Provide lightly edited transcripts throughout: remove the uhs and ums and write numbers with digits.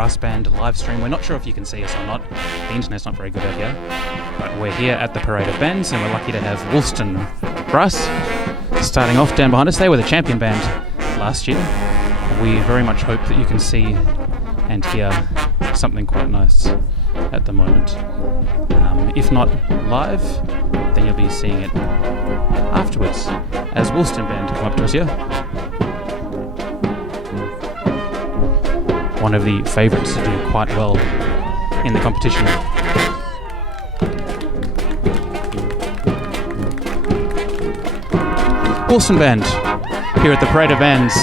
Brassbanned live stream. We're not sure if you can see us or not. The internet's not very good out here. But we're here at the Parade of Bands, and we're lucky to have Wellington Brass starting off down behind us. They were the champion band last year. We very much hope that you can see and hear something quite nice at the moment. If not live, then you'll be seeing it afterwards as Wellington Band come up to us here. One of the favourites to do quite well in the competition. Wellington Band here at the Parade of Bands.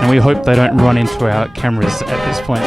And we hope they don't run into our cameras at this point.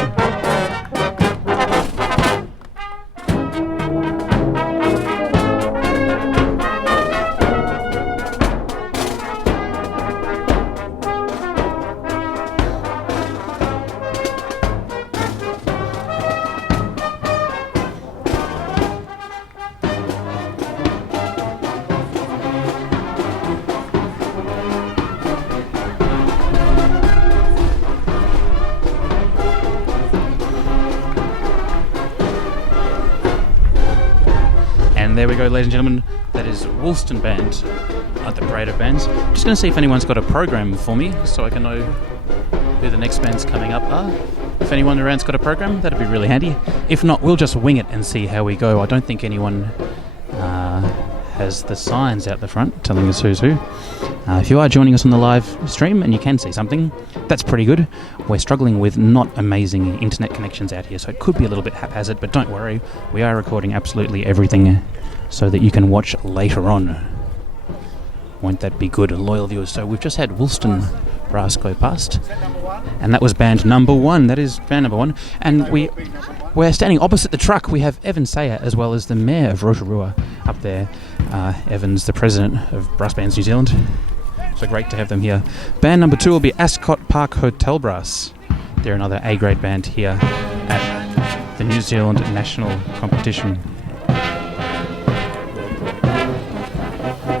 There we go, ladies and gentlemen. That is Wellington Band at the Parade of Bands. Just going to see if anyone's got a program for me so I can know who the next bands coming up are. If anyone around's got a program, that'd be really handy. If not, we'll just wing it and see how we go. I don't think anyone has the signs out the front telling us who's who. If you are joining us on the live stream and you can see something, that's pretty good. We're struggling with not amazing internet connections out here, so it could be a little bit haphazard, but don't worry, we are recording absolutely everything so that you can watch later on. Won't that be good, loyal viewers? So we've just had Wellington Brass go past, and that was band number one. That is band number one. And we're standing opposite the truck. We have Evan Sayer as well as the Mayor of Rotorua up there. Evan's the President of Brassbanned New Zealand. So great to have them here. Band number two will be Escot Park Hotel Brass. They're another A-grade band here at the New Zealand National Competition.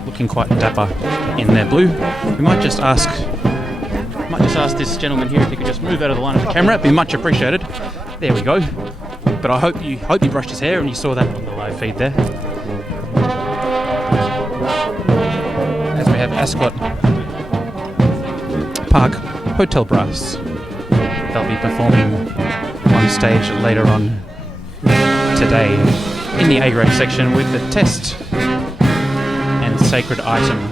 Looking quite dapper in their blue. We might just ask this gentleman here if he could just move out of the line of the camera. It'd be much appreciated. There we go. But I hope you brushed his hair and you saw that on the live feed there. As we have Escot Park Hotel Brass. They'll be performing on stage later on today in the A-grade section with the test and sacred item.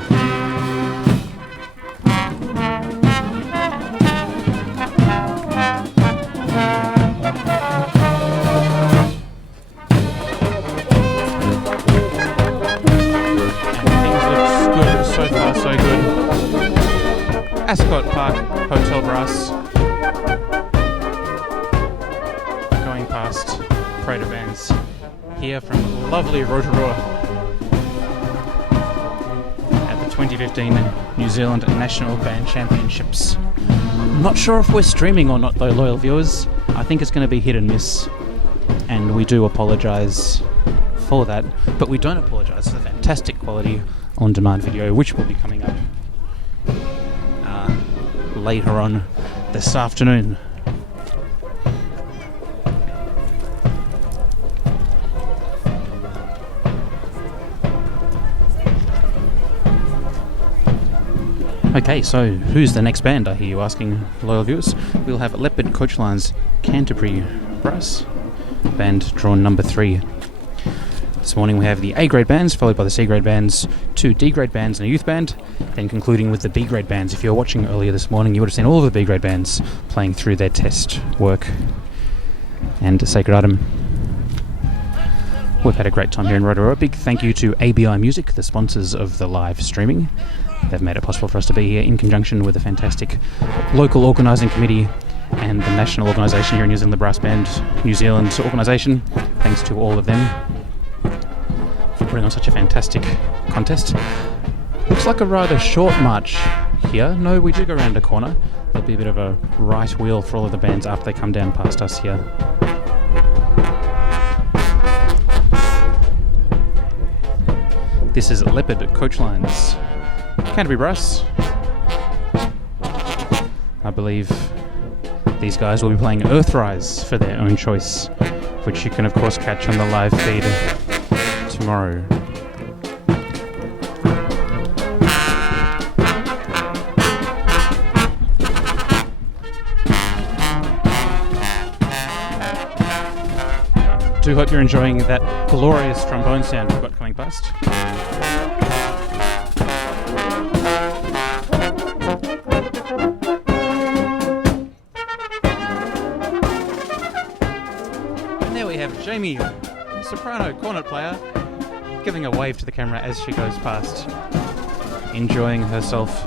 Escot Park Hotel Brass going past Parade of Bands here from lovely Rotorua at the 2015 New Zealand National Band Championships. Not sure if we're streaming or not though, loyal viewers. I think it's going to be hit and miss, and we do apologise for that, but we don't apologise for the fantastic quality on-demand video which will be coming up later on this afternoon. Okay, so who's the next band, I hear you asking, loyal viewers? We'll have Leopard Coachlines Canterbury Brass, band drawn number 3. This morning we have the A-grade bands, followed by the C-grade bands, 2 D-grade bands and a youth band, then concluding with the B-grade bands. If you were watching earlier this morning, you would have seen all of the B-grade bands playing through their test work and sacred item. We've had a great time here in Rotorua. Big thank you to ABI Music, the sponsors of the live streaming. They've made it possible for us to be here in conjunction with the fantastic local organising committee and the national organisation here in New Zealand, the Brassbanned New Zealand organisation. Thanks to all of them for putting on such a fantastic contest. Looks like a rather short march here. No, we do go around a corner. There'll be a bit of a right wheel for all of the bands after they come down past us here. This is Leopard Coachlines Canterbury Brass. I believe These guys will be playing Earthrise for their own choice, which you can of course catch on the live feed tomorrow. Do hope you're enjoying that glorious trombone sound we've got coming past. And there we have Jamie, soprano cornet player, giving a wave to the camera as she goes past, enjoying herself.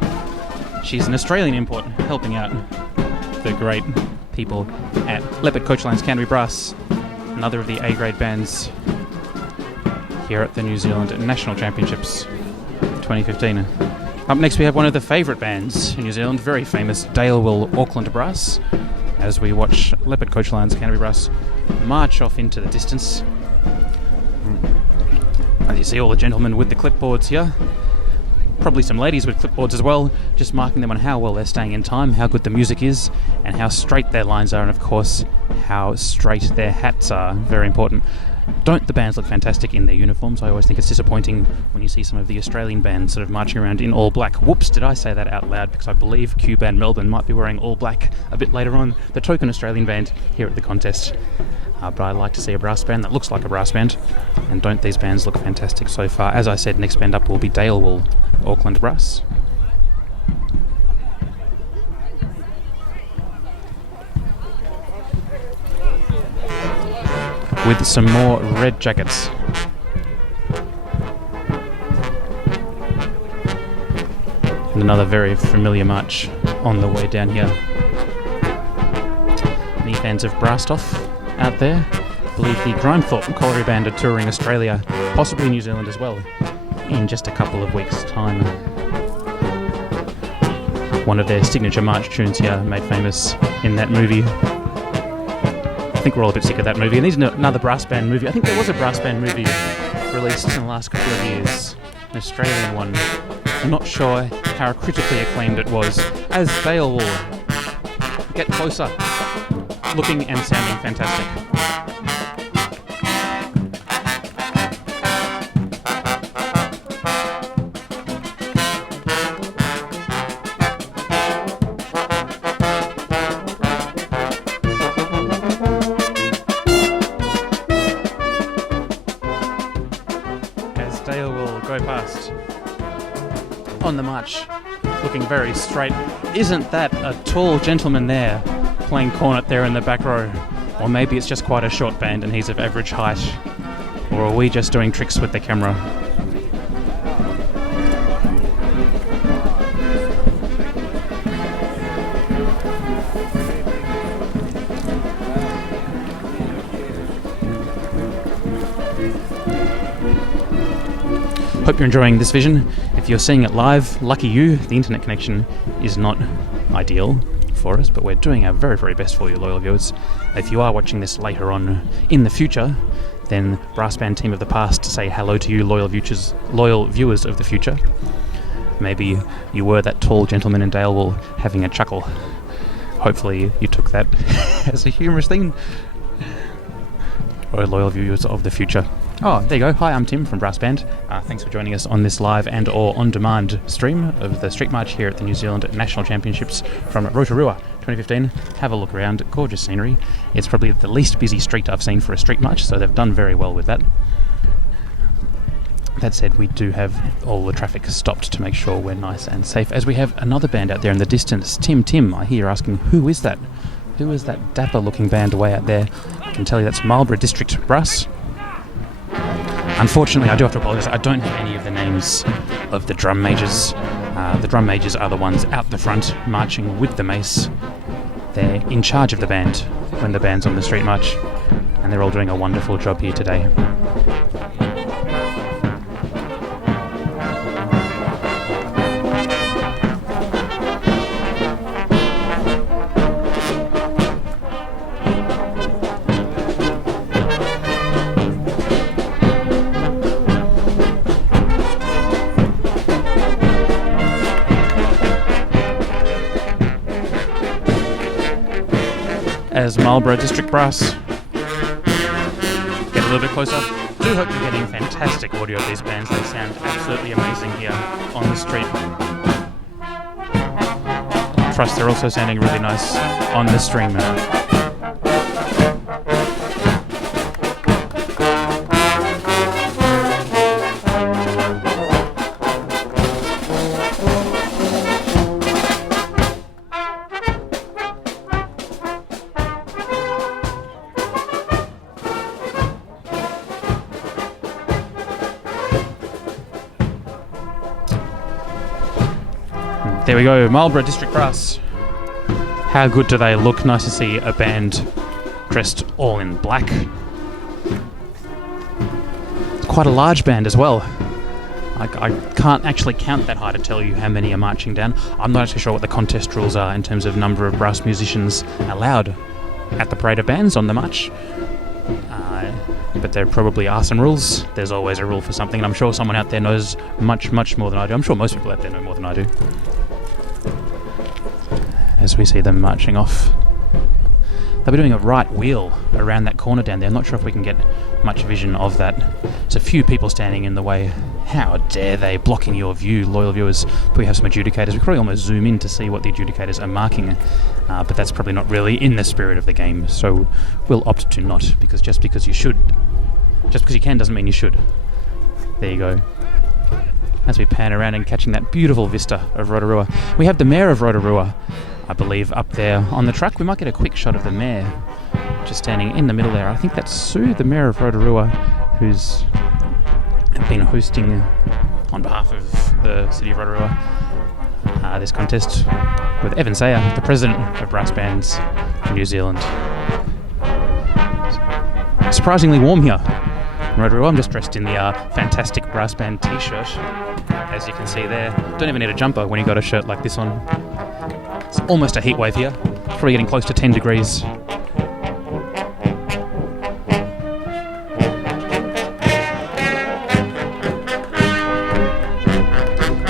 She's an Australian import, helping out the great people at Leopard Coachlines Canterbury Brass, another of the A-grade bands here at the New Zealand National Championships 2015. Up next we have one of the favourite bands in New Zealand, very famous Auckland Brass, as we watch Leopard Coachlines Canterbury Brass march off into the distance. As you see, all the gentlemen with the clipboards here, probably some ladies with clipboards as well, just marking them on how well they're staying in time, how good the music is, and how straight their lines are, and of course how straight their hats are. Very important. Don't the bands look fantastic in their uniforms? I always think it's disappointing when you see some of the Australian bands sort of marching around in all black. Whoops, did I say that out loud? Because I believe Cuban and Melbourne might be wearing all black a bit later on, the token Australian band here at the contest. But I like to see a brass band that looks like a brass band, and don't these bands look fantastic so far? As I said, next band up will be Auckland Brass. With some more red jackets. And another very familiar march on the way down here. Any fans of Brasstoff out there? I believe the Grimethorpe Colliery Band are touring Australia, possibly New Zealand as well, in just a couple of weeks' time. One of their signature march tunes here, made famous in that movie. I think we're all a bit sick of that movie. And there's another brass band movie. I think there was a brass band movie released in the last couple of years, an Australian one. I'm not sure how critically acclaimed it was, as they all get closer, looking and sounding fantastic. Past on the march, looking very straight. Isn't that a tall gentleman there playing cornet there in the back row? Or maybe it's just quite a short band and he's of average height. Or are we just doing tricks with the camera? Hope you're enjoying this vision. If you're seeing it live, lucky you, the internet connection is not ideal for us, but we're doing our very, very best for you, loyal viewers. If you are watching this later on in the future, then brass band team of the past say hello to you, loyal viewers of the future. Maybe you were that tall gentleman in Dalewell having a chuckle. Hopefully you took that as a humorous thing. Or loyal viewers of the future. Oh, there you go. Hi, I'm Tim from Brassbanned. Thanks for joining us on this live and or on-demand stream of the Street March here at the New Zealand National Championships from Rotorua 2015. Have a look around. Gorgeous scenery. It's probably the least busy street I've seen for a street march, so they've done very well with that. That said, we do have all the traffic stopped to make sure we're nice and safe, as we have another band out there in the distance. Tim, I hear you asking, who is that? Who is that dapper-looking band way out there? I can tell you that's Marlborough District Brass. Unfortunately, I do have to apologise. I don't have any of the names of the drum majors. The drum majors are the ones out the front marching with the mace. They're in charge of the band when the band's on the street march, and they're all doing a wonderful job here today. as Marlborough District Brass get a little bit closer. Do hope you're getting fantastic audio of these bands. They sound absolutely amazing here on the street. Trust they're also sounding really nice on the stream. There we go, Marlborough District Brass. How good do they look? Nice to see a band dressed all in black. It's quite a large band as well. I can't actually count that high to tell you how many are marching down. I'm not actually sure what the contest rules are in terms of number of brass musicians allowed at the parade of bands on the march. But there probably are some rules. There's always a rule for something, and I'm sure someone out there knows much, much more than I do. I'm sure most people out there know more than I do. As we see them marching off. They'll be doing a right wheel around that corner down there. I'm not sure if we can get much vision of that. There's a few people standing in the way. How dare they, blocking your view, loyal viewers. But we have some adjudicators. We could probably almost zoom in to see what the adjudicators are marking. But that's probably not really in the spirit of the game. So we'll opt to not, because just because you can doesn't mean you should. There you go. As we pan around and catching that beautiful vista of Rotorua. We have the Mayor of Rotorua, I believe, up there on the truck. We might get a quick shot of the Mayor just standing in the middle there. I think that's Sue, the Mayor of Rotorua, who's been hosting on behalf of the city of Rotorua this contest with Evan Sayer, the President of Brass Bands in New Zealand. Surprisingly warm here in Rotorua. I'm just dressed in the fantastic Brass Band t-shirt, as you can see there. Don't even need a jumper when you got a shirt like this on. It's almost a heat wave here. Probably getting close to 10 degrees.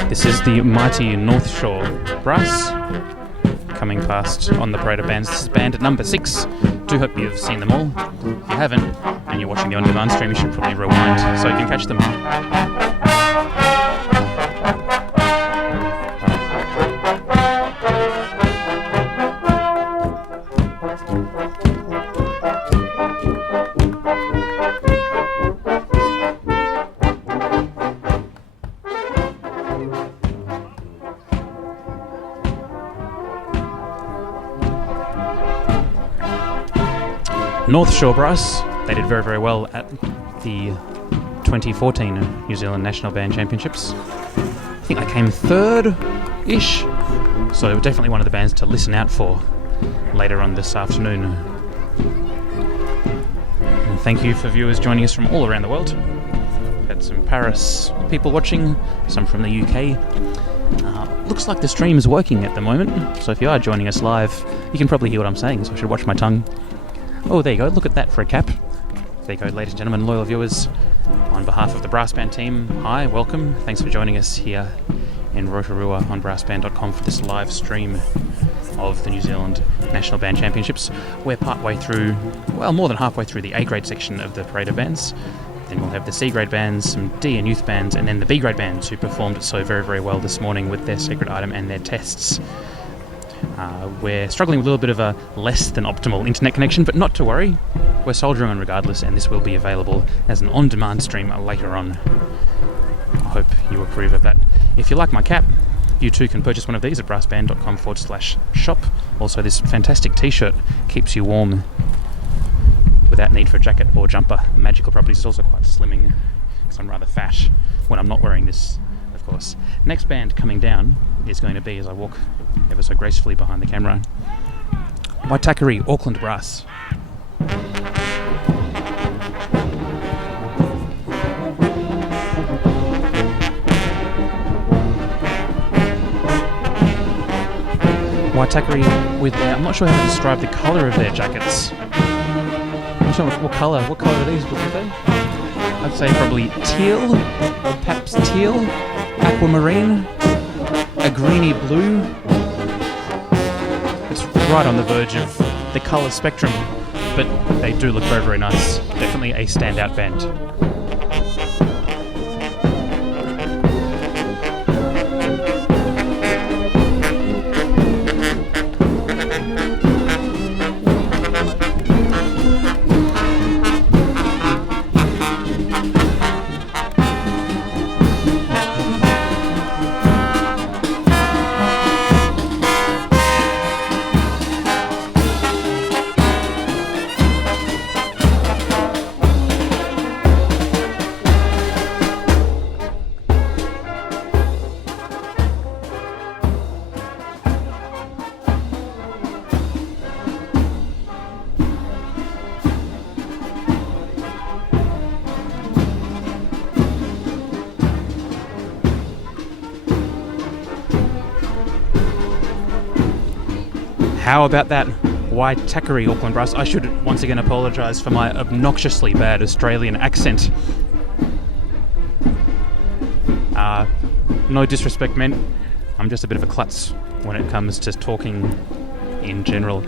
This is the mighty Northshore Brass coming past on the parade of bands. This is band at number 6. Do hope you've seen them all. If you haven't, and you're watching the on-demand stream, you should probably rewind so you can catch them. Northshore Brass, they did very, very well at the 2014 New Zealand National Band Championships. I think they came third-ish, so definitely one of the bands to listen out for later on this afternoon. And thank you for viewers joining us from all around the world. We've had some Paris people watching, some from the UK. Looks like the stream is working at the moment, so if you are joining us live, you can probably hear what I'm saying, so I should watch my tongue. Oh, there you go. Look at that for a cap. There you go, ladies and gentlemen, loyal viewers. On behalf of the Brass Band team, hi, welcome. Thanks for joining us here in Rotorua on brassband.com for this live stream of the New Zealand National Band Championships. We're partway through, well, more than halfway through the A-grade section of the parade of bands. Then we'll have the C-grade bands, some D and youth bands, and then the B-grade bands who performed so very, very well this morning with their sacred item and their tests. We're struggling with a little bit of a less than optimal internet connection, but not to worry. We're soldiering on regardless, and this will be available as an on-demand stream later on. I hope you approve of that. If you like my cap, you too can purchase one of these at brassband.com/shop. Also, this fantastic t-shirt keeps you warm without need for a jacket or jumper. Magical properties. Is also quite slimming because I'm rather fat when I'm not wearing this, of course. Next band coming down is going to be, as I walk ever so gracefully behind the camera, Waitakere Auckland Brass. Waitakere with their, I'm not sure how to describe the colour of their jackets. I'm not sure what colour are these, would you say? I'd say probably teal, perhaps teal, aquamarine, a greeny blue. It's right on the verge of the colour spectrum, but they do look very, very nice. Definitely a standout band. How about that Waitakere Auckland Brass? I should once again apologise for my obnoxiously bad Australian accent. No disrespect meant. I'm just a bit of a klutz when it comes to talking in general.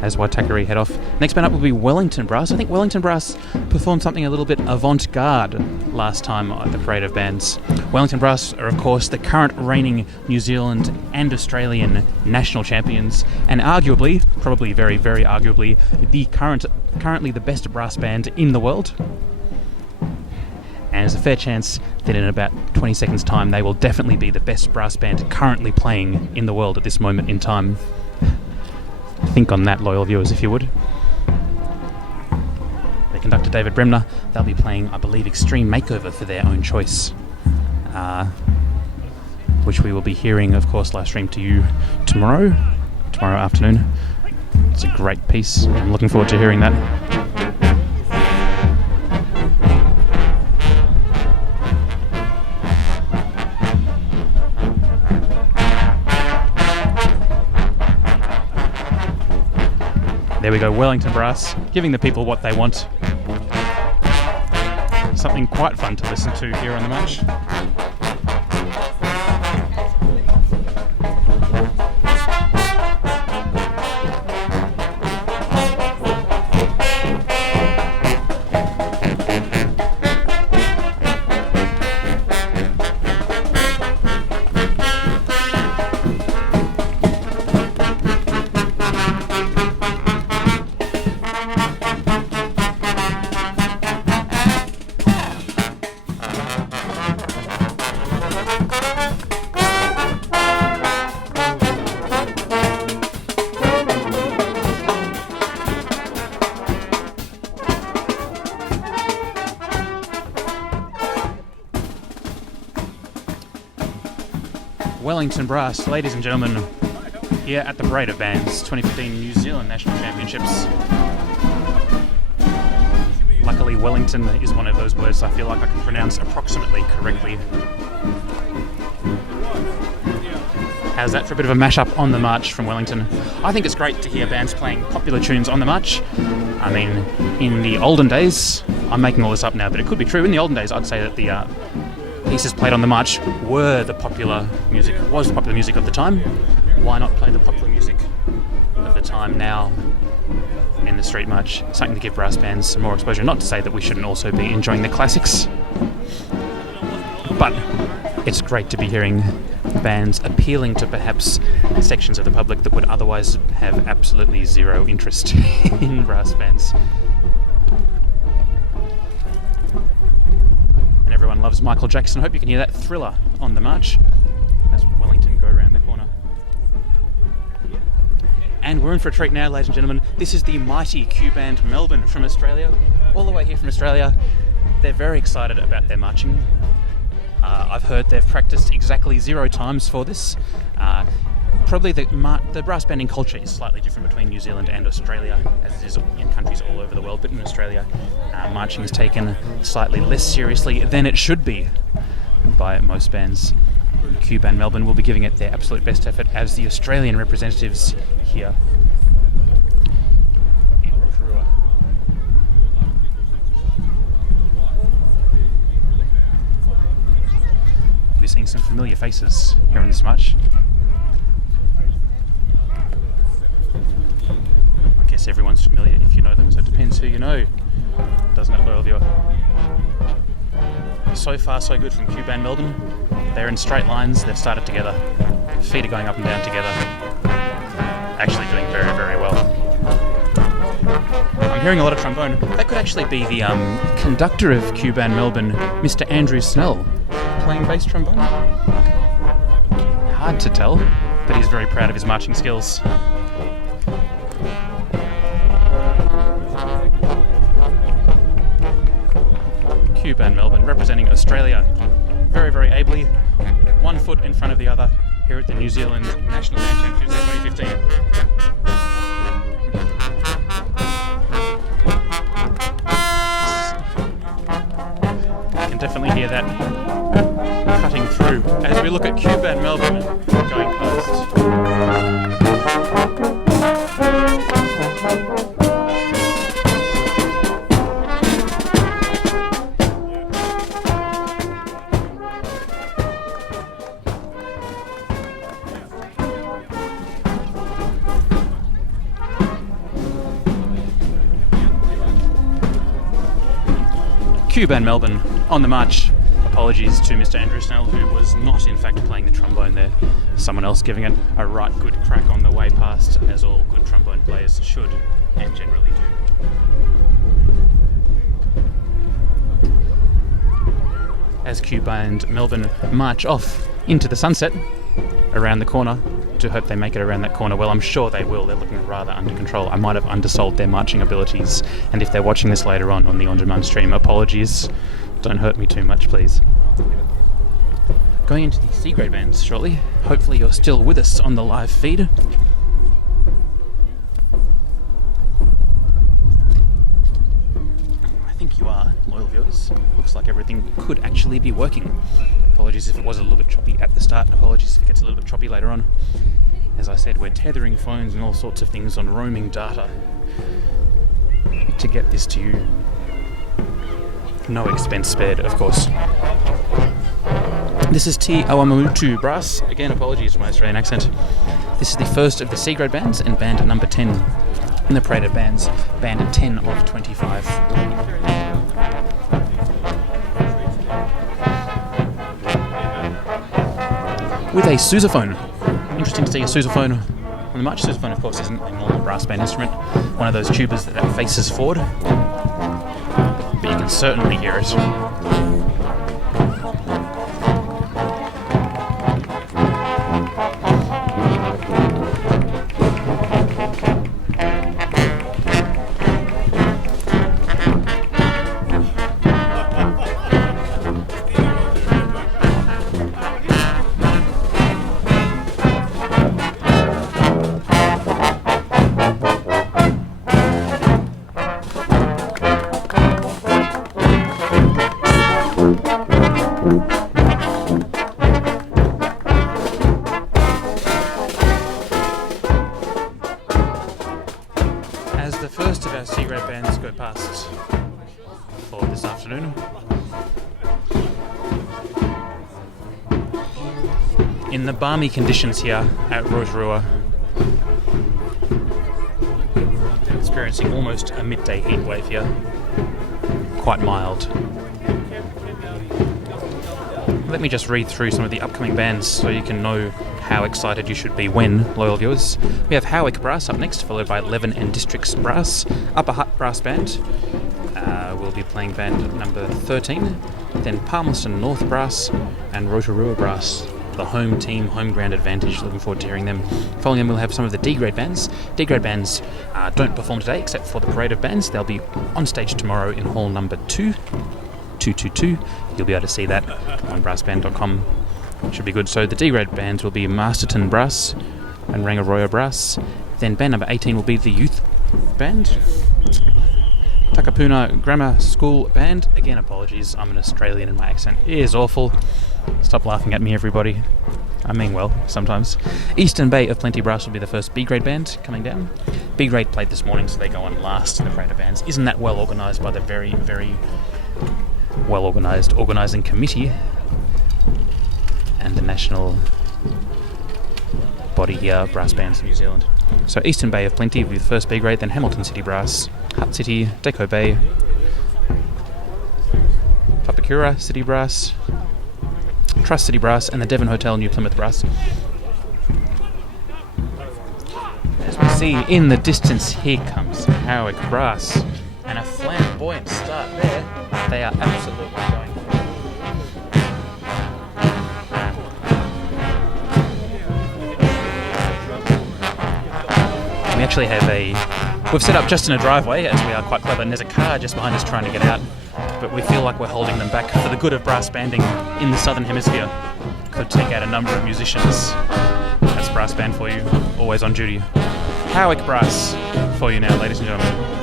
As Waitakere head off. Next band up will be Wellington Brass. I think Wellington Brass performed something a little bit avant-garde last time at the Parade of Bands. Wellington Brass are, of course, the current reigning New Zealand and Australian national champions, and arguably, probably very, very arguably, the currently the best brass band in the world. And there's a fair chance that in about 20 seconds' time they will definitely be the best brass band currently playing in the world at this moment in time. Think on that, loyal viewers, if you would. Their conductor David Bremner, they'll be playing, I believe, Extreme Makeover for their own choice, which we will be hearing, of course, live stream to you tomorrow afternoon. It's a great piece. I'm looking forward to hearing that. There we go, Wellington Brass, giving the people what they want. Something quite fun to listen to here on the march. Wellington Brass, ladies and gentlemen, here at the Parade of Bands 2015 New Zealand National Championships. Luckily, Wellington is one of those words I feel like I can pronounce approximately correctly. How's that for a bit of a mash-up on the march from Wellington? I think it's great to hear bands playing popular tunes on the march. I mean, in the olden days, I'm making all this up now, but it could be true. In the olden days, I'd say that the pieces played on the march was the popular music of the time. Why not play the popular music of the time now in the street march? Something to give brass bands some more exposure. Not to say that we shouldn't also be enjoying the classics, but it's great to be hearing bands appealing to perhaps sections of the public that would otherwise have absolutely zero interest in brass bands. Everyone loves Michael Jackson. I hope you can hear that Thriller on the march as Wellington go around the corner. And we're in for a treat now, ladies and gentlemen. This is the mighty Cuban Melbourne from Australia. All the way here from Australia. They're very excited about their marching. I've heard they've practiced exactly 0 times for this. Probably the brass banding culture is slightly different between New Zealand and Australia, as it is in countries all over the world, but in Australia, marching is taken slightly less seriously than it should be by most bands. Cuban Melbourne will be giving it their absolute best effort as the Australian representatives here in Rotorua. We're seeing some familiar faces here in this march. guess everyone's familiar if you know them, so it depends who you know, doesn't it, loyal viewer? So far so good from Cuban Melbourne. They're in straight lines, they've started together. Feet are going up and down together. Actually doing very, very well. I'm hearing a lot of trombone. That could actually be the conductor of Cuban Melbourne, Mr. Andrew Snell, playing bass trombone. Hard to tell, but he's very proud of his marching skills. Cuban Melbourne representing Australia very, very ably, 1 foot in front of the other here at the New Zealand National Band Championships 2015. You can definitely hear that cutting through as we look at Cuban Melbourne going past. Cuban Melbourne on the march. Apologies to Mr. Andrew Snell, who was not in fact playing the trombone there. Someone else giving it a right good crack on the way past, as all good trombone players should and generally do. As Cuban Melbourne march off into the sunset around the corner, to hope they make it around that corner. Well, I'm sure they will. They're looking rather under control. I might have undersold their marching abilities, and if they're watching this later on the on-demand stream, apologies. Don't hurt me too much, please. Going into the C-grade bands shortly. Hopefully you're still with us on the live feed. I think you are, loyal viewers. Looks like everything could actually be working. Apologies if it was a little bit choppy at the start, and apologies if it gets a little bit choppy later on. As I said, we're tethering phones and all sorts of things on roaming data to get this to you. No expense spared, of course. This is Te Awamutu Brass. Again, apologies for my Australian accent. This is the first of the C-grade bands and band number 10 in the Parade of Bands, band 10 of 25. With a sousaphone. Interesting to see a sousaphone on the march. Sousaphone, of course, isn't a normal brass band instrument, one of those tubas that faces forward, but you can certainly hear it. In the balmy conditions here at Rotorua, experiencing almost a midday heat wave here, quite mild. Let me just read through some of the upcoming bands so you can know how excited you should be when, loyal viewers. We have Howick Brass up next, followed by Leven and Districts Brass, Upper Hutt Brass Band. We'll be playing band number 13, then Palmerston North Brass and Rotorua Brass. The home team, home ground advantage. Looking forward to hearing them. Following them, we'll have some of the D-grade bands. D-grade bands don't perform today except for the Parade of Bands. They'll be on stage tomorrow in hall number 222. You'll be able to see that on brassband.com. Should be good. So the D-grade bands will be Masterton Brass and Rangiora Brass. Then band number 18 will be the youth band, Takapuna Grammar School Band. Again, apologies, I'm an Australian and my accent is awful. Stop laughing at me, everybody. I mean well, sometimes. Eastern Bay of Plenty Brass will be the first B-grade band coming down. B-grade played this morning, so they go on last in the Parade of Bands. Isn't that well organised by the very, very well organised organising committee and the national body here, Brass Bands New Zealand. So Eastern Bay of Plenty with first B grade, then Hamilton City Brass, Hutt City, Dacot Bay, Papakura City Brass, Trust City Brass, and the Devon Hotel New Plymouth Brass. As we see in the distance, here comes Howick Brass, and a flamboyant start there. They are absolutely going. We actually have we've set up just in a driveway, as we are quite clever, and there's a car just behind us trying to get out, but we feel like we're holding them back for the good of brass banding in the Southern Hemisphere. Could take out a number of musicians. That's Brass Band for you, always on duty. Howick Brass for you now, ladies and gentlemen.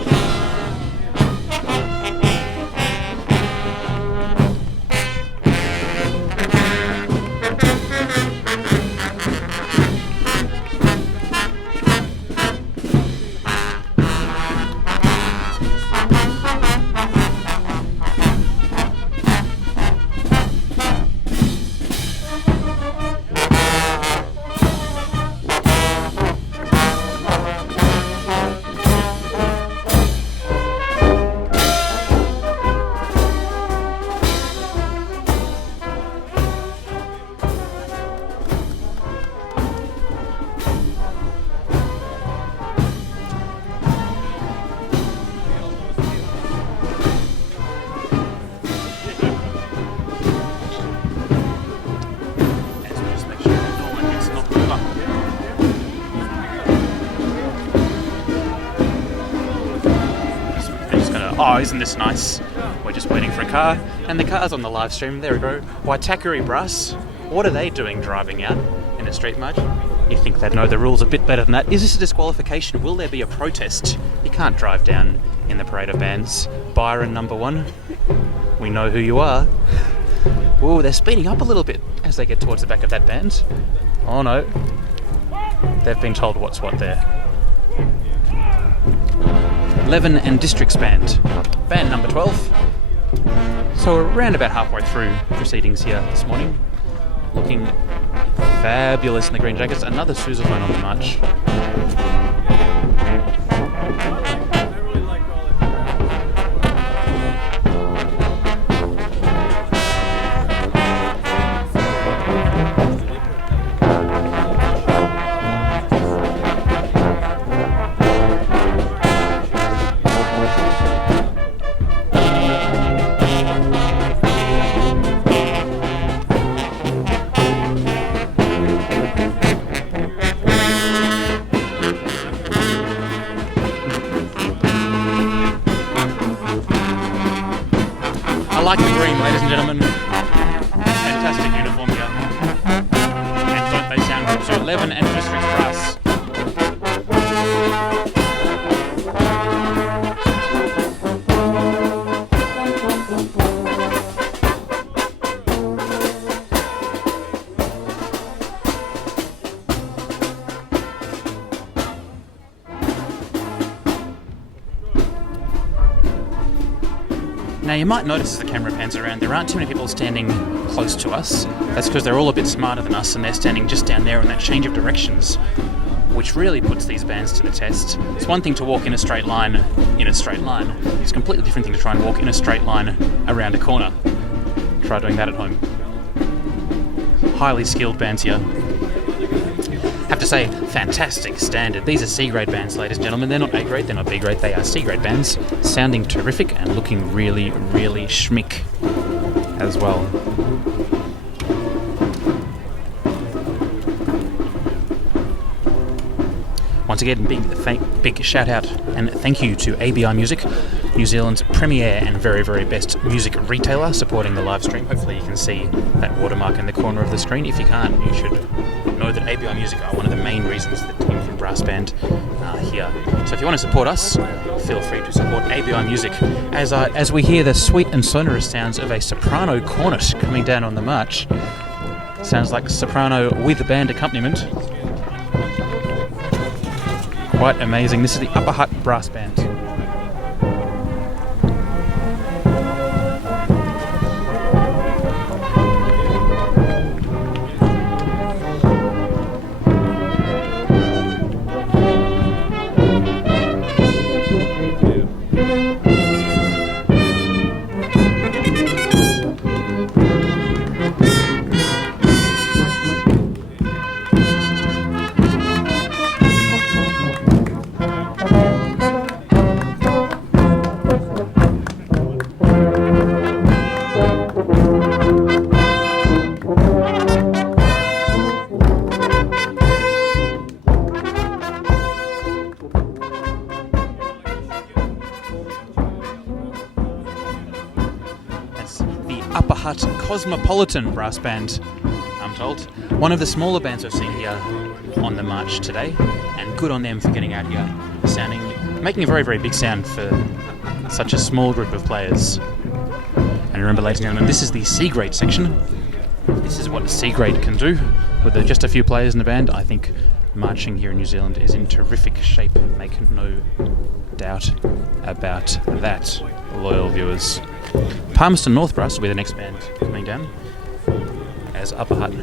Oh, isn't this nice? We're just waiting for a car, and the car's on the live stream. There we go. Waitakere Brass. What are they doing driving out in a street march? You think they'd know the rules a bit better than that. Is this a disqualification? Will there be a protest? You can't drive down in the parade of bands. Byron number 1. We know who you are. Ooh, they're speeding up a little bit as they get towards the back of that band. Oh no. They've been told what's what there. Leven and Districts Band. Band number 12. So we're around about halfway through proceedings here this morning. Looking fabulous in the green jackets. Another sousaphone on the march. I like the green, ladies and gentlemen. Fantastic uniform here. And don't they sound good too? Leven and Districts Brass. Now you might notice as the camera pans around, there aren't too many people standing close to us. That's because they're all a bit smarter than us and they're standing just down there in that change of directions, which really puts these bands to the test. It's one thing to walk in a straight line. It's a completely different thing to try and walk in a straight line around a corner. Try doing that at home. Highly skilled bands here. Have to say, fantastic standard. These are C-grade bands, ladies and gentlemen. They're not A-grade, they're not B-grade, they are C-grade bands. Sounding terrific and looking really, really schmick as well. Once again, big shout out and thank you to ABI Music, New Zealand's premier and very, very best music retailer, supporting the live stream. Hopefully you can see that watermark in the corner of the screen. If you can't, you should know that ABI Music are one of the main reasons the team from Brassbanned are here. So if you want to support us, feel free to support ABI Music as we hear the sweet and sonorous sounds of a soprano cornet coming down on the march. Sounds like soprano with a band accompaniment. Quite amazing. This is the Upper Hutt Brass Band. cosmopolitan brass band, I'm told. One of the smaller bands I've seen here on the march today, and good on them for getting out here, making a very, very big sound for such a small group of players. And remember, ladies and gentlemen, this is the C grade section. This is what C grade can do with just a few players in the band. I think marching here in New Zealand is in terrific shape. Make no doubt about that, loyal viewers. Palmerston North Brass will be the next band coming down as Upper Hutt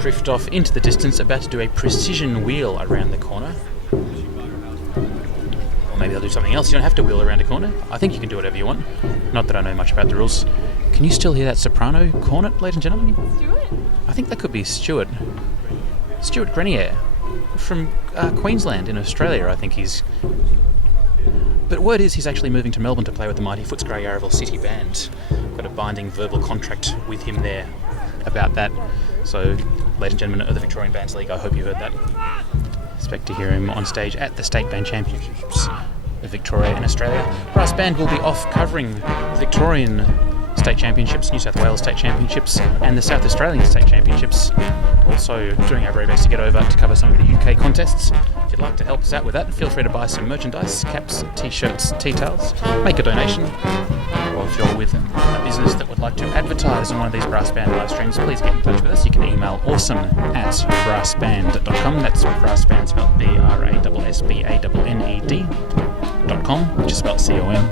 drift off into the distance, about to do a precision wheel around the corner. Or maybe they'll do something else. You don't have to wheel around a corner. I think you can do whatever you want. Not that I know much about the rules. Can you still hear that soprano cornet, ladies and gentlemen? Stuart? I think that could be Stuart Grenier from Queensland in Australia. I think he's... But word is he's actually moving to Melbourne to play with the mighty Footscray Yarraville City Band. Got a binding verbal contract with him there about that. So, ladies and gentlemen of the Victorian Bands League, I hope you heard that. Expect to hear him on stage at the State Band Championships of Victoria and Australia. Brass Band will be off covering the Victorian State Championships, New South Wales State Championships and the South Australian State Championships. Also doing our very best to get over to cover some of the UK contests. If you'd like to help us out with that, feel free to buy some merchandise, caps, t-shirts, tea towels, make a donation. Or if you're with a business that would like to advertise on one of these Brass Band live streams, please get in touch with us. You can email awesome@brassband.com. That's Brassband spelled BRASSBANNED.com, which is spelled COM.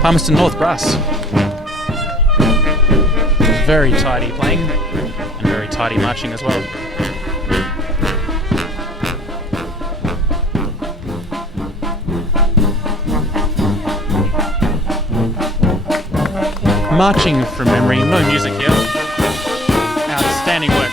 Palmerston North Brass. Very tidy playing and very tidy marching as well. Marching from memory, no music here. Outstanding work.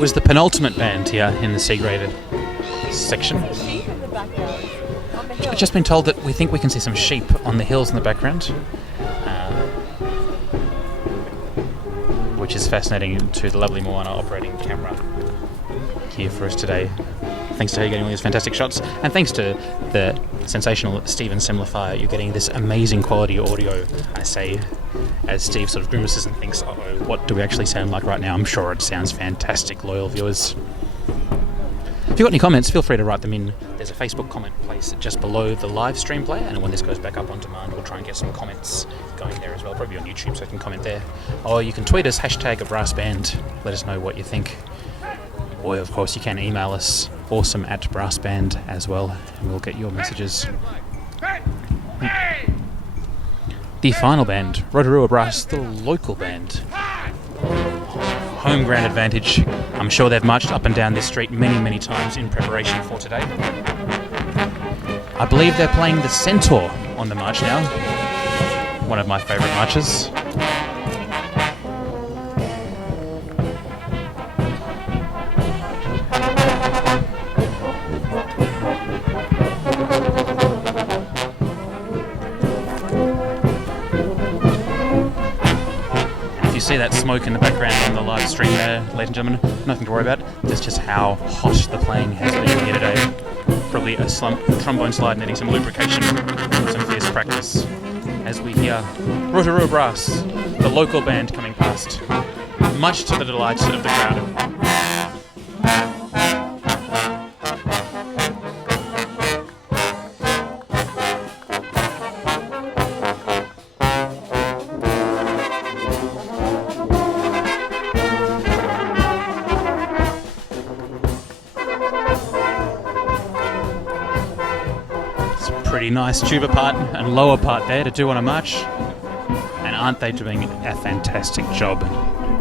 Was the penultimate band here in the C-graded section. I've just been told that we think we can see some sheep on the hills in the background, which is fascinating to the lovely Moana operating camera here for us today. Thanks to her getting all these fantastic shots, and thanks to the sensational Stephen Semlifier, you're getting this amazing quality audio, I say, as Steve sort of grimaces and thinks, uh-oh, what do we actually sound like right now? I'm sure it sounds fantastic, loyal viewers. If you've got any comments, feel free to write them in. There's a Facebook comment place just below the live stream player, and when this goes back up on demand, we'll try and get some comments going there as well, probably on YouTube, so you can comment there. Or you can tweet us, #BrassBand, let us know what you think. Or, of course, you can email us, awesome@brassband as well, and we'll get your messages. The final band, Rotorua Brass, the local band. Home ground advantage. I'm sure they've marched up and down this street many, many times in preparation for today. I believe they're playing the Centaur on the march now. One of my favourite marches. See that smoke in the background on the live stream there, ladies and gentlemen, nothing to worry about. That's just how hot the playing has been here today. Probably a trombone slide needing some lubrication and some fierce practice. As we hear Rotorua Brass, the local band, coming past, much to the delight of the crowd. Pretty nice tuba part and lower part there to do on a march, and aren't they doing a fantastic job?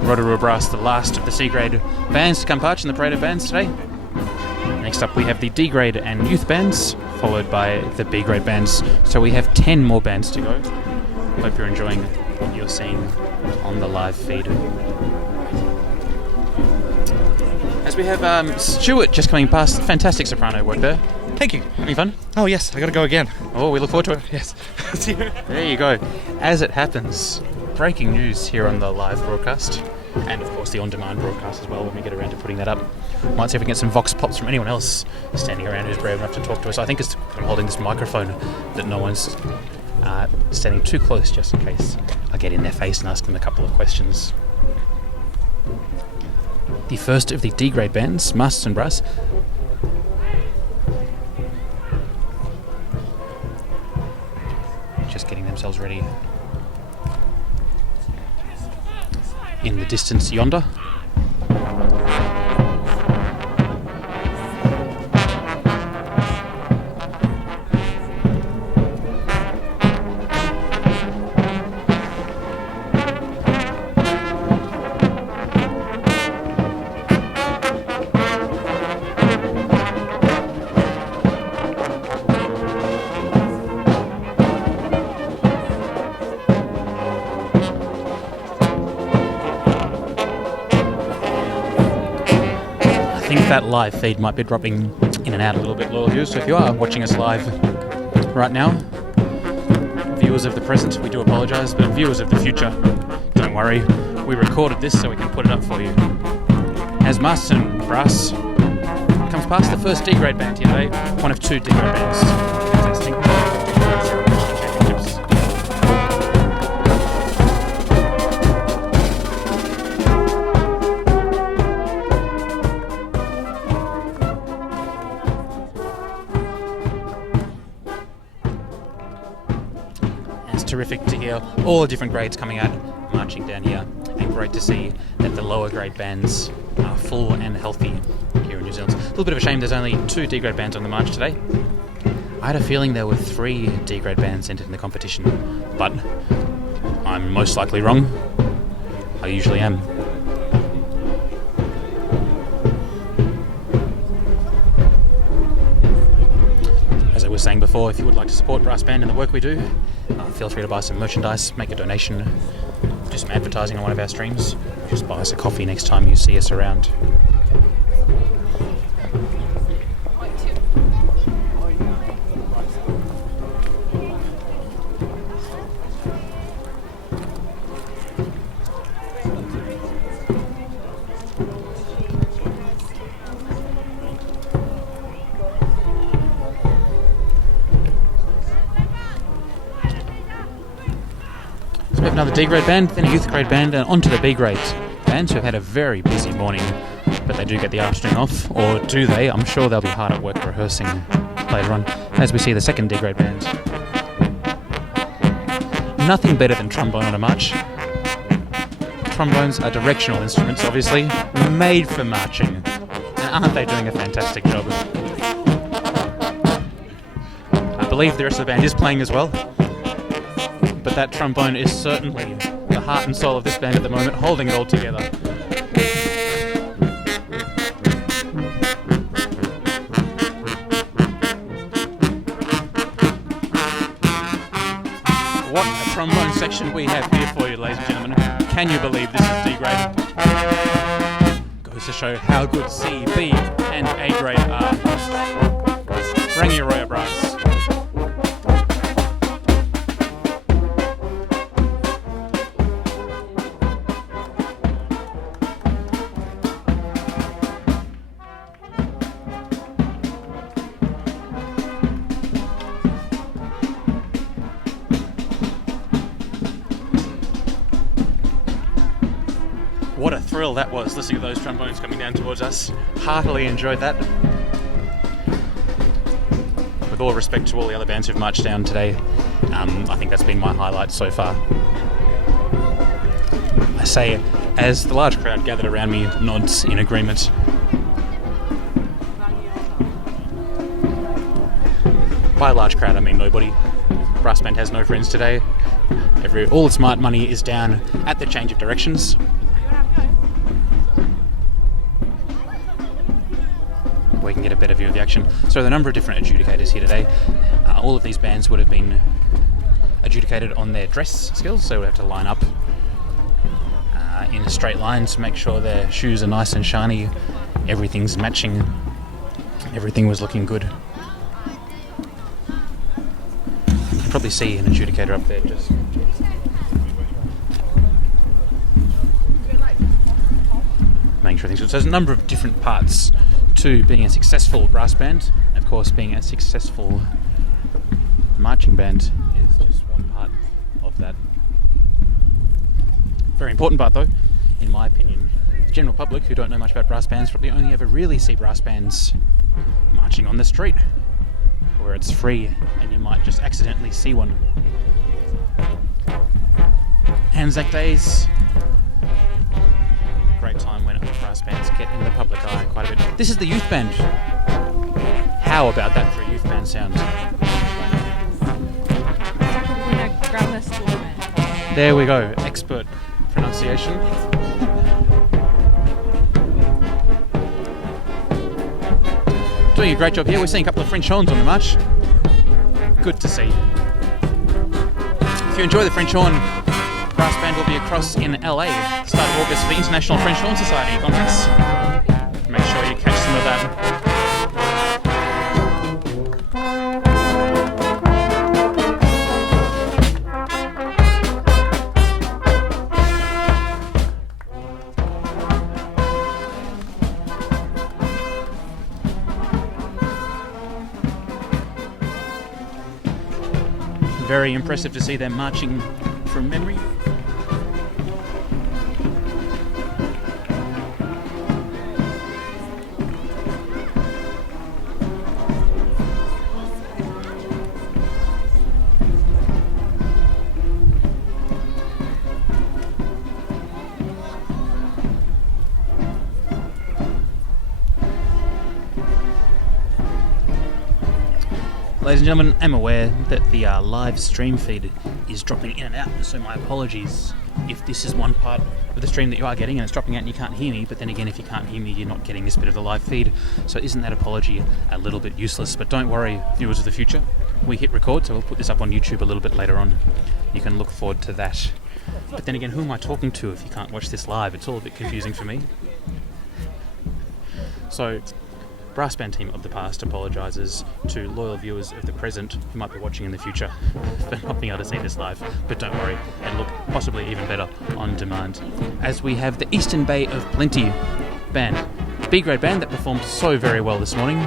Rotorua Brass, the last of the C-grade bands to come march in the parade of bands today. And Next up we have the D grade and youth bands, followed by the B grade bands. So we have 10 more bands to go. Hope you're enjoying what you're seeing on the live feed. As we have Stuart just coming past, fantastic soprano work there. Thank you. Having fun? Oh yes, I gotta go again. Oh, we look forward to it. Yes. There you go. As it happens, breaking news here on the live broadcast, and of course the on-demand broadcast as well when we get around to putting that up. Might see if we can get some vox pops from anyone else standing around who's brave enough to talk to us. I think it's I'm holding this microphone that no one's standing too close, just in case I get in their face and ask them a couple of questions. The first of the D grade bands, Masterton Brass. Just getting themselves ready. In the distance yonder. That live feed might be dropping in and out a little bit, loyal viewers, so if you are watching us live right now, viewers of the present, we do apologise, but viewers of the future, don't worry, we recorded this so we can put it up for you. As Masterton Brass comes past the first D grade band here today, one of 2 D grade bands testing. Terrific to hear all the different grades coming out, marching down here, and great to see that the lower grade bands are full and healthy here in New Zealand. A little bit of a shame there's only 2 D grade bands on the march today. I had a feeling there were 3 D grade bands entered in the competition, but I'm most likely wrong. I usually am. As I was saying before, if you would like to support Brassbanned and the work we do, feel free to buy some merchandise, make a donation, do some advertising on one of our streams, just buy us a coffee next time you see us around. Another D grade band, then a youth grade band, and onto the B grade bands who have had a very busy morning, but they do get the afternoon off, or do they? I'm sure they'll be hard at work rehearsing later on, as we see the second D grade band. Nothing better than trombone on a march. Trombones are directional instruments, obviously, made for marching, and aren't they doing a fantastic job? I believe the rest of the band is playing as well. But that trombone is certainly the heart and soul of this band at the moment, holding it all together. What a trombone section we have here for you, ladies and gentlemen. Can you believe this is D grade? Goes to show how good C, B and A grade are. Rangiora Brass. What a thrill that was, listening to those trombones coming down towards us. Heartily enjoyed that. With all respect to all the other bands who've marched down today, I think that's been my highlight so far. I say, as the large crowd gathered around me nods in agreement. By large crowd, I mean nobody. Brassbanned has no friends today. All its smart money is down at the change of directions. we can get a better view of the action. So there are a number of different adjudicators here today. All of these bands would have been adjudicated on their dress skills, so we have to line up in a straight line to make sure their shoes are nice and shiny, everything's matching, everything was looking good. You can probably see an adjudicator up there just making sure things are good. So there's a number of different parts to being a successful brass band. Of course, being a successful marching band is just one part of that. Very important part though, in my opinion. The general public who don't know much about brass bands probably only ever really see brass bands marching on the street, where it's free and you might just accidentally see one. Anzac Days, great time when brass bands get in the public eye quite a bit. This is the youth band. How about that for a youth band sound? There we go, expert pronunciation. Doing a great job here. We're seeing a couple of French horns on the march. Good to see. If you enjoy the French horn, brass band will be across in LA start of August for the International French Horn Society conference. Make sure you catch some of that. Very impressive to see them marching from memory. Ladies and gentlemen, I'm aware that the live stream feed is dropping in and out, so my apologies if this is one part of the stream that you are getting and it's dropping out and you can't hear me, but then again, if you can't hear me, you're not getting this bit of the live feed, so isn't that apology a little bit useless? But don't worry, viewers of the future, we hit record, so we'll put this up on YouTube a little bit later on. You can look forward to that. But then again, who am I talking to if you can't watch this live? It's all a bit confusing for me. So, brass band team of the past apologises to loyal viewers of the present who might be watching in the future for not being able to see this live, but don't worry, it'll look possibly even better on demand. As we have the Eastern Bay of Plenty band, B-grade band that performed so very well this morning.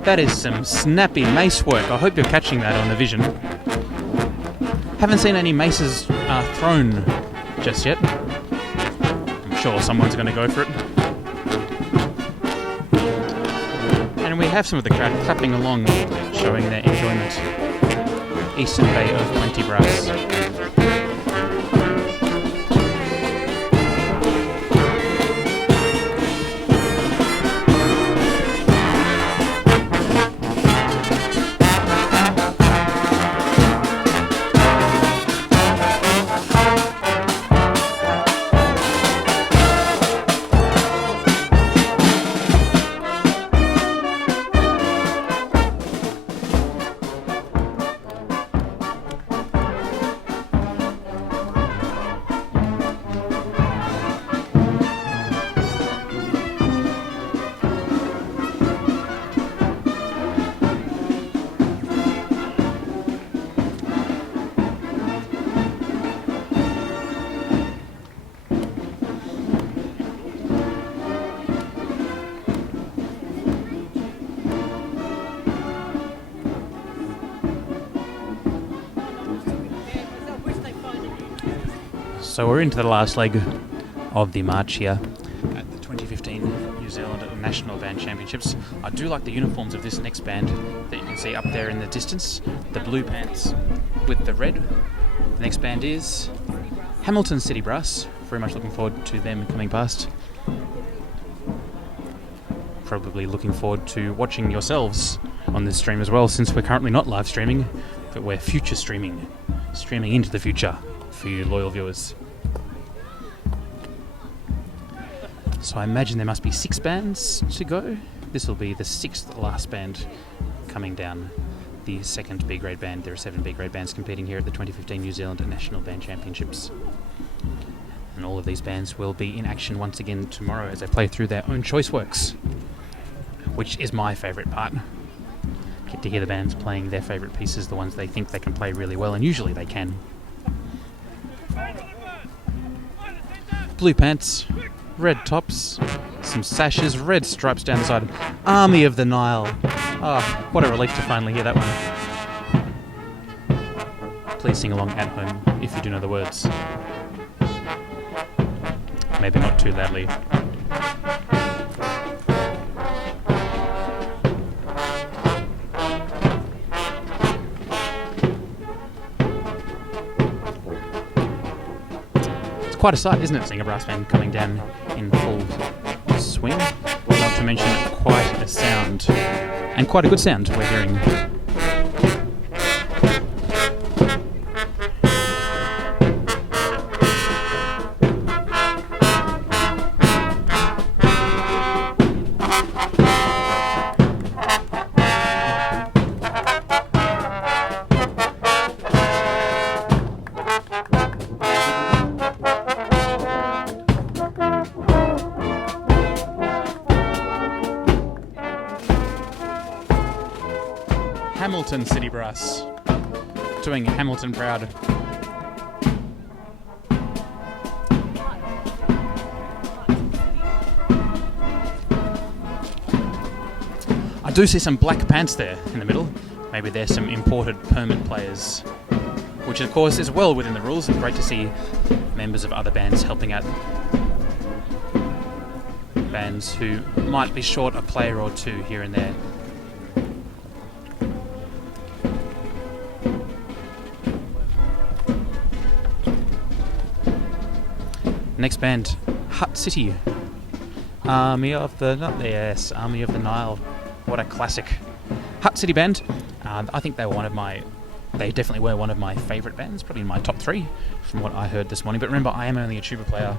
That is some snappy mace work. I hope you're catching that on the vision. Haven't seen any maces thrown just yet. Sure, someone's going to go for it. And we have some of the crowd clapping along, showing their enjoyment. Eastern Bay of Plenty Brass. So we're into the last leg of the march here at the 2015 New Zealand National Band Championships. I do like the uniforms of this next band that you can see up there in the distance. The blue pants with the red. The next band is Hamilton City Brass. Very much looking forward to them coming past. Probably looking forward to watching yourselves on this stream as well, since we're currently not live streaming, but we're future streaming into the future for you loyal viewers. So I imagine there must be 6 bands to go. This will be the 6th last band coming down the second B grade band. There are 7 B grade bands competing here at the 2015 New Zealand National Band Championships. And all of these bands will be in action once again tomorrow as they play through their own choice works, which is my favourite part. Get to hear the bands playing their favourite pieces, the ones they think they can play really well, and usually they can. Blue pants, red tops, some sashes, red stripes down the side. Army of the Nile. Oh, what a relief to finally hear that one. Please sing along at home if you do know the words. Maybe not too loudly. It's quite a sight, isn't it, seeing a brass band coming down in full swing? Not to mention quite a sound, and quite a good sound we're hearing. Hamilton City Brass, doing Hamilton proud. I do see some black pants there in the middle. Maybe there's some imported permit players, which of course is well within the rules, and great to see members of other bands helping out bands who might be short a player or two here and there. Next band, Hutt City. Army of the Nile. What a classic. Hutt City band. I think they definitely were one of my favourite bands, probably in my top 3 from what I heard this morning. But remember, I am only a tuba player,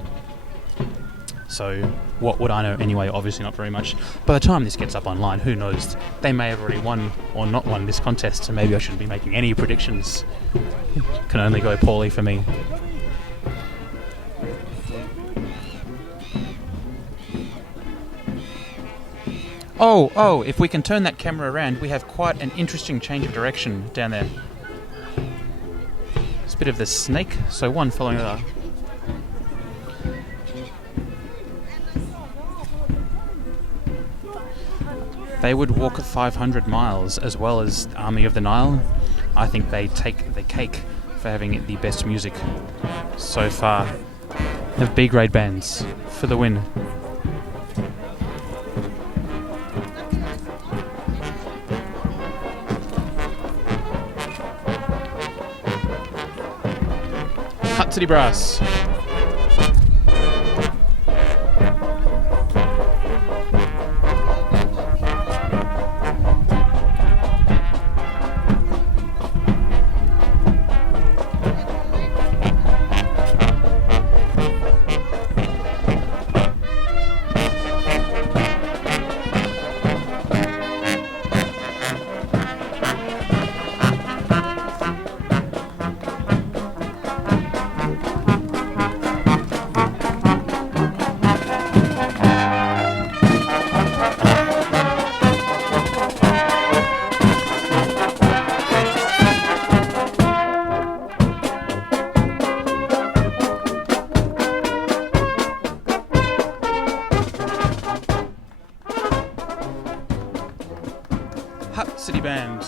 so what would I know anyway? Obviously not very much. By the time this gets up online, who knows? They may have already won or not won this contest, so maybe I shouldn't be making any predictions. Can only go poorly for me. Oh, if we can turn that camera around, we have quite an interesting change of direction down there. It's a bit of the snake, so one following the other. They would walk 500 miles as well as Army of the Nile. I think they take the cake for having the best music so far of B-grade bands for the win. Hutt City Brass. Hutt City Band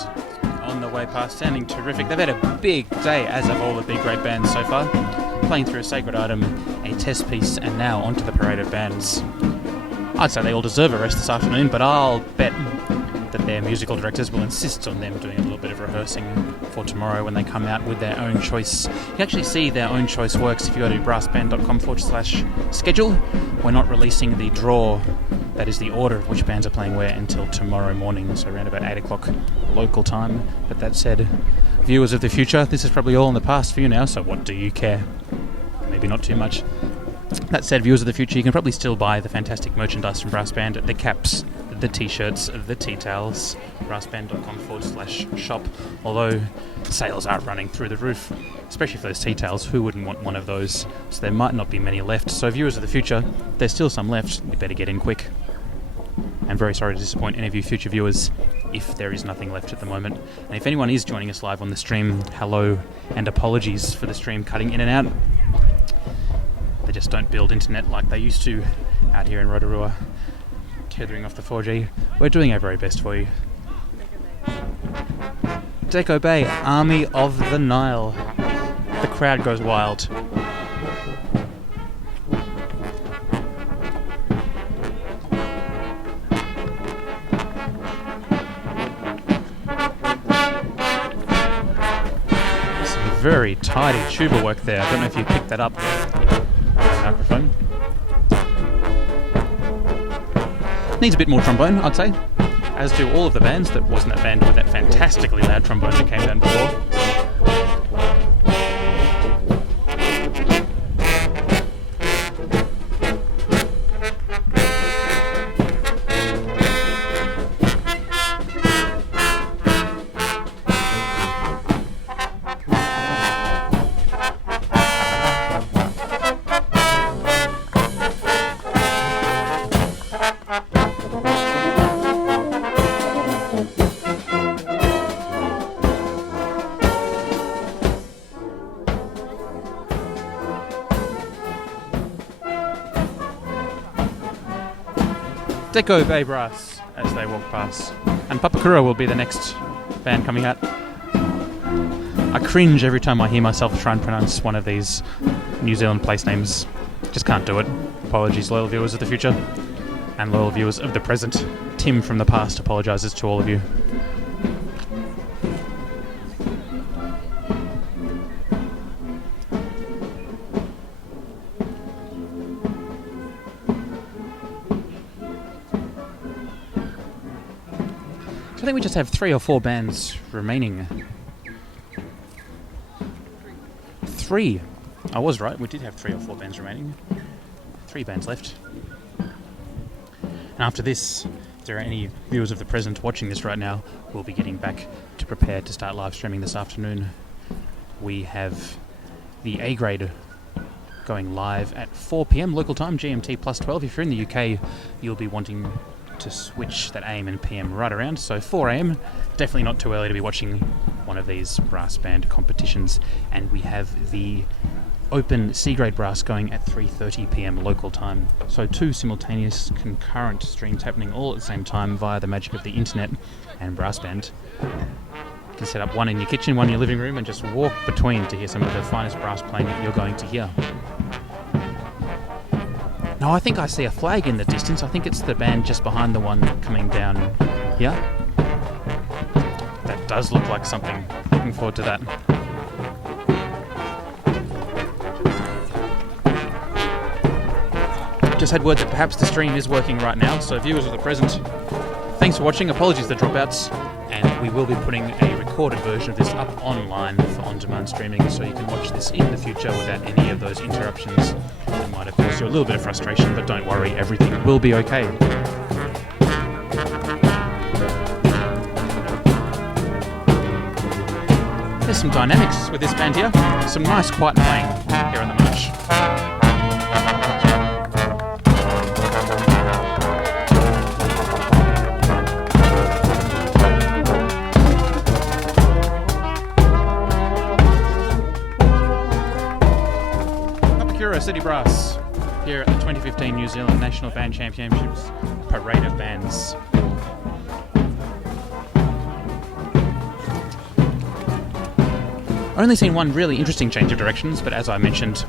on the way past, sounding terrific. They've had a big day, as have all the B-grade bands so far, playing through a sacred item, a test piece, and now onto the parade of bands. I'd say they all deserve a rest this afternoon, but I'll bet that their musical directors will insist on them doing a little bit of rehearsing for tomorrow when they come out with their own choice. You can actually see their own choice works if you go to brassband.com/schedule. We're not releasing the draw, that is the order of which bands are playing where, until tomorrow morning, so around about 8 o'clock local time. But that said, viewers of the future, this is probably all in the past for you now, so what do you care? Maybe not too much. That said, viewers of the future, you can probably still buy the fantastic merchandise from Brassbanned, the caps, the t-shirts, the tea towels, brassbanned.com/shop, although sales are running through the roof, especially for those tea towels. Who wouldn't want one of those? So there might not be many left. So viewers of the future, there's still some left. You better get in quick. I'm very sorry to disappoint any of you future viewers if there is nothing left at the moment. And if anyone is joining us live on the stream, hello and apologies for the stream cutting in and out. They just don't build internet like they used to out here in Rotorua, tethering off the 4G. We're doing our very best for you. Dacot Bay, Army of the Nile. The crowd goes wild. Some very tidy tuba work there. I don't know if you picked that up. Microphone. Needs a bit more trombone, I'd say. As do all of the bands. That wasn't that band with that fantastically loud trombone that came down before. Dacot Bay Brass as they walk past. And Papakura will be the next band coming out. I cringe every time I hear myself try and pronounce one of these New Zealand place names. Just can't do it. Apologies, loyal viewers of the future and loyal viewers of the present. Tim from the past apologises to all of you. I think we just have 3 or 4 bands remaining. 3. I was right, we did have 3 or 4 bands remaining. 3 bands left. And after this, if there are any viewers of the present watching this right now, we'll be getting back to prepare to start live streaming this afternoon. We have the A grade going live at 4 PM local time, GMT plus 12. If you're in the UK, you'll be wanting to switch that AM and PM right around. So 4 AM, definitely not too early to be watching one of these brass band competitions. And we have the open C grade brass going at 3:30 PM local time. So 2 simultaneous concurrent streams happening all at the same time via the magic of the internet and Brassbanned. You can set up one in your kitchen, one in your living room, and just walk between to hear some of the finest brass playing that you're going to hear. No, I think I see a flag in the distance. I think it's the band just behind the one coming down here. That does look like something. Looking forward to that. Just had word that perhaps the stream is working right now, so viewers of the present, thanks for watching. Apologies for the dropouts, and we will be putting a recorded version of this up online for on-demand streaming, so you can watch this in the future without any of those interruptions. It might have caused you a little bit of frustration, but don't worry, everything will be okay. There's some dynamics with this band here. Some nice quiet playing here on the march. City Brass here at the 2015 New Zealand National Band Championships Parade of Bands. Only seen one really interesting change of directions, but as I mentioned,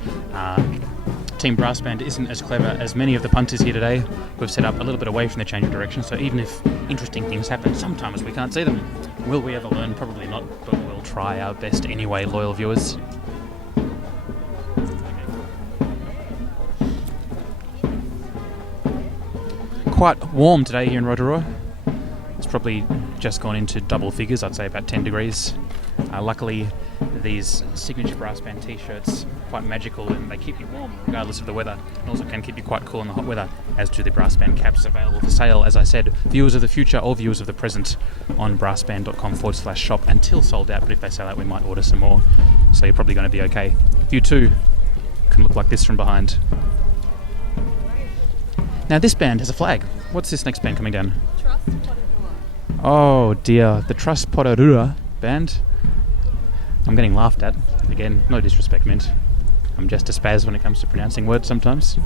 Team Brassbanned isn't as clever as many of the punters here today. We've set up a little bit away from the change of direction, so even if interesting things happen, sometimes we can't see them. Will we ever learn? Probably not, but we'll try our best anyway, loyal viewers. Quite warm today here in Rotorua. It's probably just gone into double figures, I'd say about 10 degrees. Luckily, these signature brass band t-shirts quite magical, and they keep you warm regardless of the weather, and also can keep you quite cool in the hot weather, as do the Brassband caps available for sale, as I said, viewers of the future or viewers of the present on brassband.com/shop until sold out, but if they sell out we might order some more, so you're probably going to be okay. View 2 can look like this from behind. Now this band has a flag. What's this next band coming down? Trust Porirua. Oh dear, the Trust Porirua band. I'm getting laughed at. Again, no disrespect meant. I'm just a spaz when it comes to pronouncing words sometimes.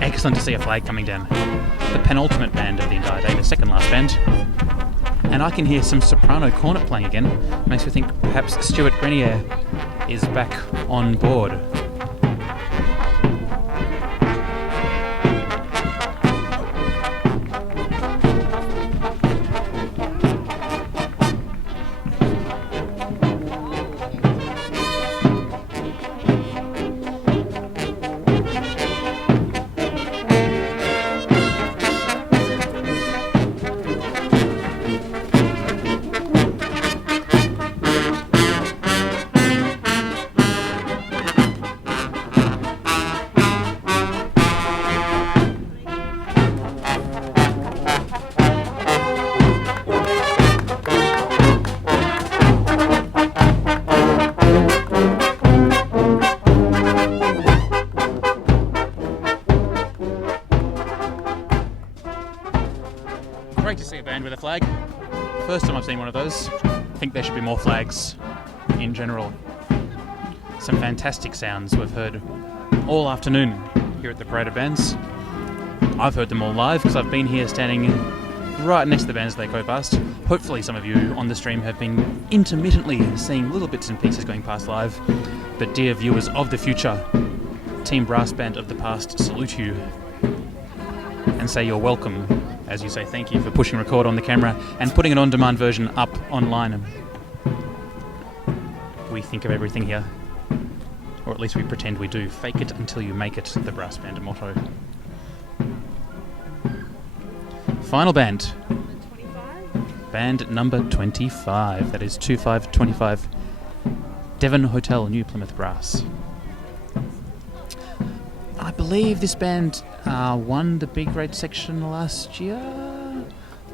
Excellent to see a flag coming down. The penultimate band of the entire day, the second last band. And I can hear some soprano cornet playing again. Makes me think perhaps Stuart Grenier is back on board. Great to see a band with a flag. First time I've seen one of those. I think there should be more flags in general. Some fantastic sounds we've heard all afternoon here at the Parade of Bands. I've heard them all live because I've been here standing right next to the bands as they go past. Hopefully some of you on the stream have been intermittently seeing little bits and pieces going past live. But dear viewers of the future, Team Brass Band of the past salute you and say you're welcome, as you say thank you for pushing record on the camera and putting an on-demand version up online. We think of everything here, or at least we pretend we do. Fake it until you make it, the Brass Band motto. Final band. 25. Band number 25. That is 2525. Leven Hotel, New Plymouth Brass. I believe this band won the B grade section last year,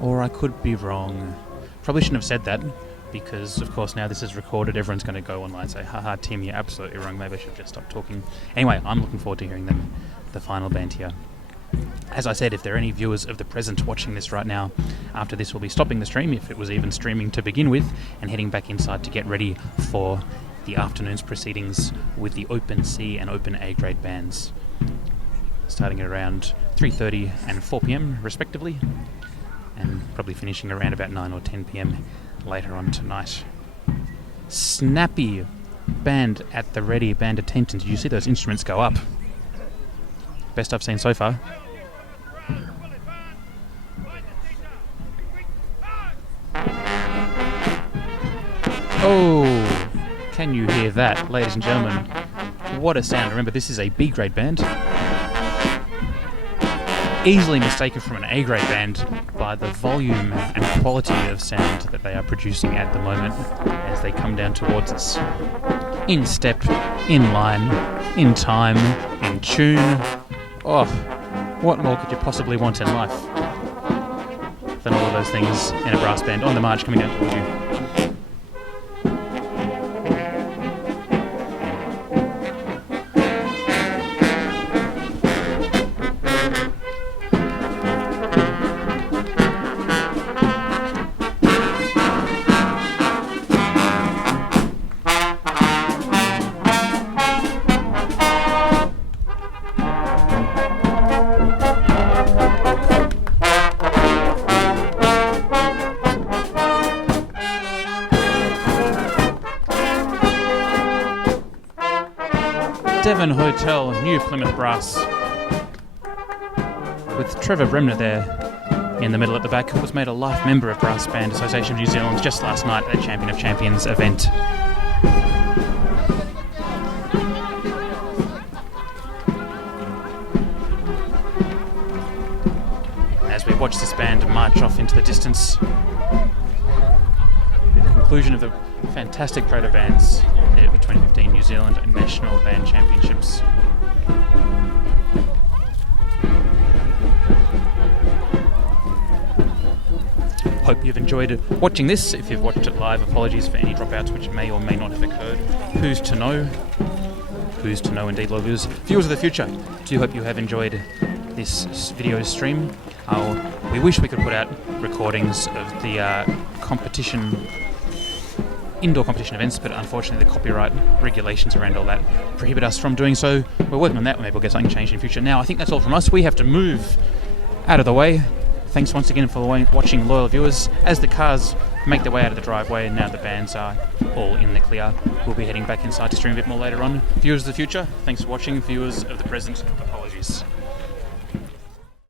or I could be wrong. Probably shouldn't have said that, because of course now this is recorded, everyone's going to go online and say, haha Tim, you're absolutely wrong, maybe I should have just stopped talking. Anyway, I'm looking forward to hearing them, the final band here. As I said, if there are any viewers of the present watching this right now, after this we'll be stopping the stream, if it was even streaming to begin with, and heading back inside to get ready for the afternoon's proceedings with the Open C and Open A grade bands, starting at around 3:30 and 4 p.m. respectively, and probably finishing around about 9 or 10 p.m. later on tonight. Snappy band at the ready, band attention. Did you see those instruments go up? Best I've seen so far. Oh, can you hear that, ladies and gentlemen? What a sound. Remember, this is a B grade band. Easily mistaken from an A grade band by the volume and quality of sound that they are producing at the moment as they come down towards us. In step, in line, in time, in tune. Oh, what more could you possibly want in life than all of those things in a brass band on the march coming down towards you? Leven Hotel, New Plymouth Brass, with Trevor Bremner there in the middle at the back, was made a life member of Brass Band Association of New Zealand just last night at the Champion of Champions event. watch this band march off into the distance with the conclusion of the fantastic Prater bands at the 2015 New Zealand National Band Championships. Hope you've enjoyed watching this. If you've watched it live, apologies for any dropouts which may or may not have occurred. Who's to know? Who's to know indeed, loyal viewers. Viewers of the future, do hope you have enjoyed this video stream. We wish we could put out recordings of the indoor competition events, but unfortunately the copyright regulations around all that prohibit us from doing so. We're working on that. Maybe we'll get something changed in the future. Now, I think that's all from us. We have to move out of the way. Thanks once again for watching, loyal viewers. As the cars make their way out of the driveway, and now the bands are all in the clear, we'll be heading back inside to stream a bit more later on. Viewers of the future, thanks for watching. Viewers of the present, apologies.